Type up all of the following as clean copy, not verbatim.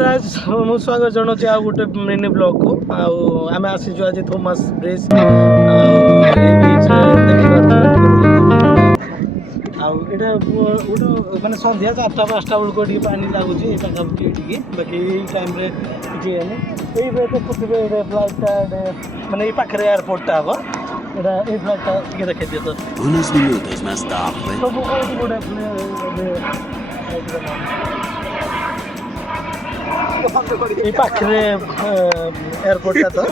नवराज मु स्वागत जनाऊँ आ गोटे मिनी ब्लॉग को आम आसीचु आज थोमास ब्रिज आटा मानते सन्ध्या 4-5 बेलू पानी लगुच पाखापाखि बाकी टाइम किसी ये देखुए फ्लाइटा मानते ये पाखे एयरपोर्टा हम ये फ्लाइटा देखिए तो सब गोटे ये पाखे एयरपोर्टा तो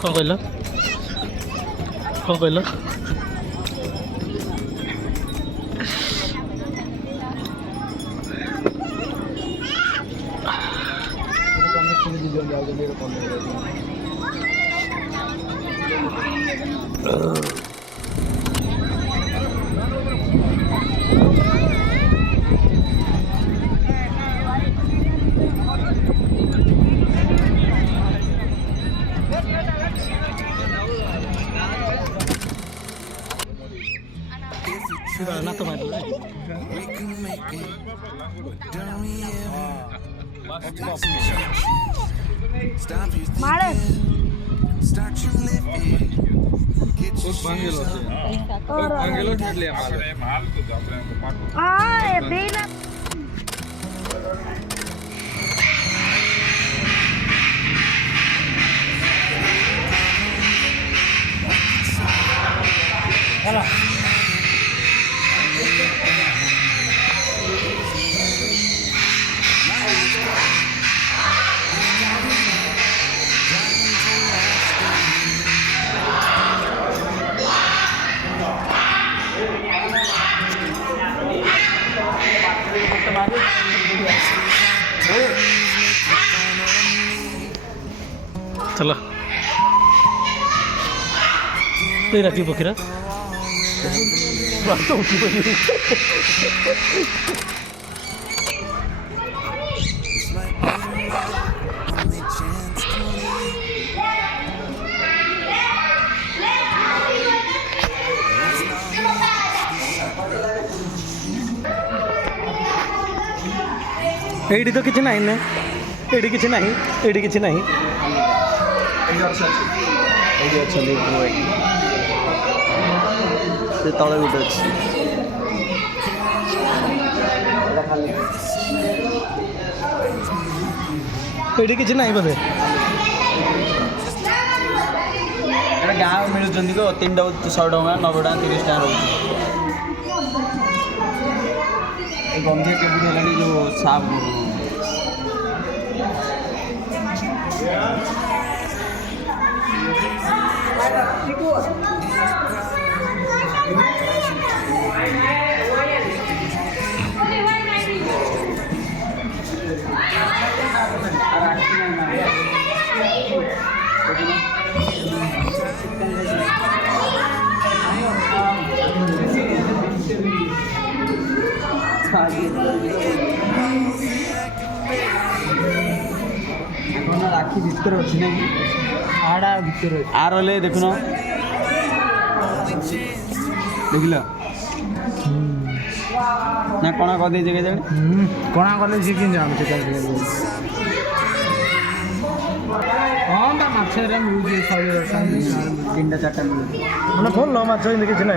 कौन कहल ना तो मार चला तो राती पखीरा एडी तो किसी ना एडी किसी ना एडी किसी ना तले गोटे अच्छी एडी किसी ना बोधे गाँव मिलूँ 3टा 100 टଙ୍କା 90 ଟଙ୍କା 30 ଟଙ୍କା रोज गंधिया केबुल है जो साफ राखी भितर अच्छी ना आड़ा भितर आर देखुन देखल ना कणा कर दे के जाने कणा कले सी कि जान से हाँ ता माछरे मिलुजे 3टा 4टा मिलुजे माने फोन न माछ किसी ना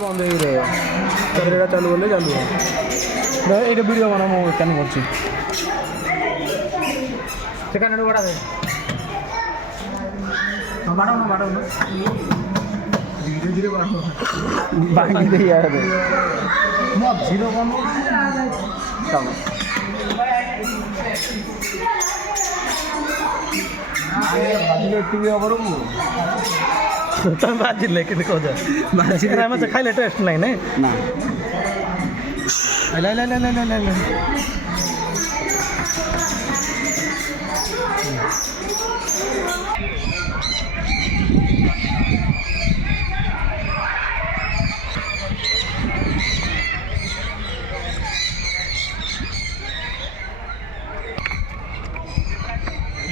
बंद हो रहा चालू गले चालू ये वीडियो बना मुझे कर बड़ा बाड़ा ना बाड़ा ना धीरे धीरे बांगी दे यार मझीर कौन तुम बाजिले कि कह बाजिले खाइले टेस्ट नहीं ना ला ला ला ला ला ला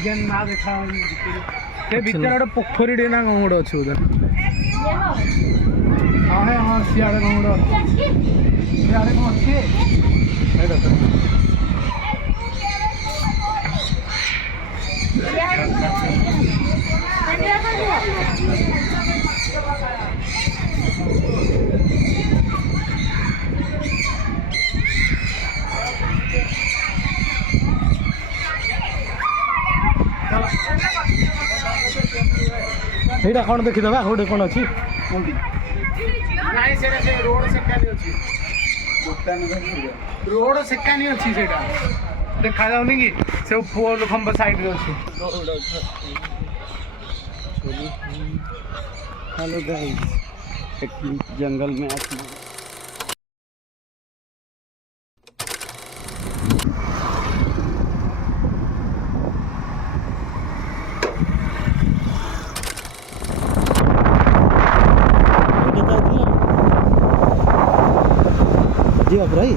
ना देखा भीतर गोटे पोखरी टे ना कौन गोटे अच्छे उधर हाँ हाँ सियाड़े कौन गोटे सियाड़े कौन अच्छे एटा कौन देखीदे गोटे कौन अच्छी रोड सेकानी अच्छी रोड सेकानी अच्छी से देखा जाऊनी कि से पोल खंभ साइड रे अच्छी हेलो गाइस जंगल में आती जी आप रही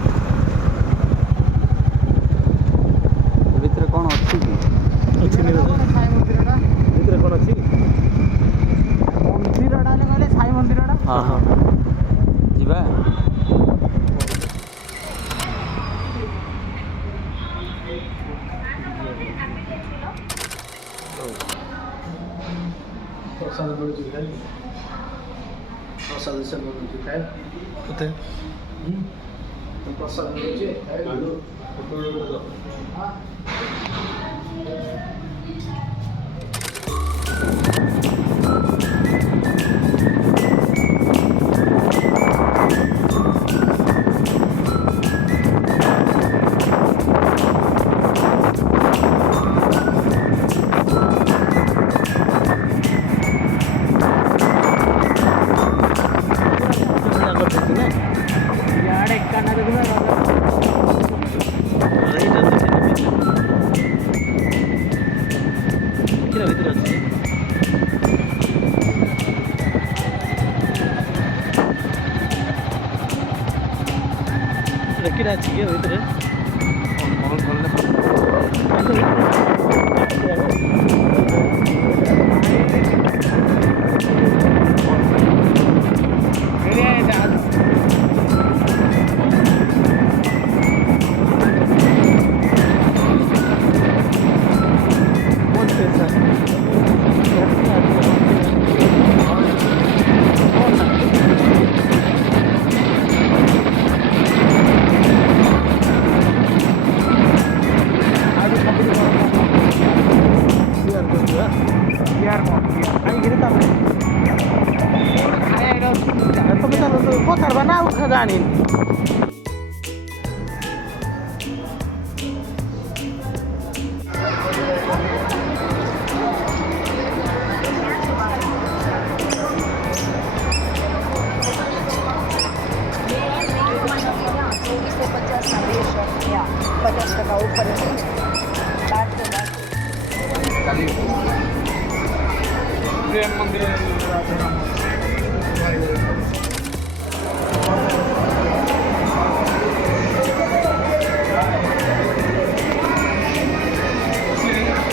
भीतर कौन अच्छी की अच्छी नहीं रहता भीतर कौन अच्छी मंदिर गले साई मंदिर हाँ हाँ जीवा प्रसाद मिलुଛି ଖାଇ प्रसाद से मिलुଛି ଖାଇ କେତେ प्रसाद मिलुଛି ଖାଇ किरा चाहिए इधर मॉल खोलने ଚାଲନ୍ତୁ ପଚାରବା ନା ଆଉ ଜାଣିନି। प्रेम मंदिर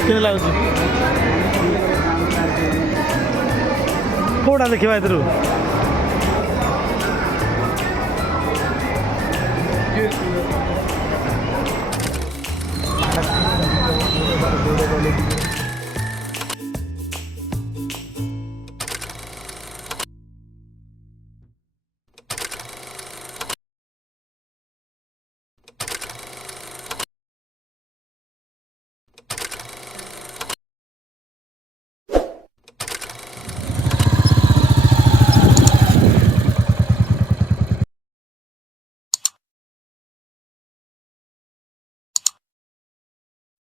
କେମିତି ଲାଗୁଛି କୋଉଟା ଦେଖିବା ଏଥିରୁ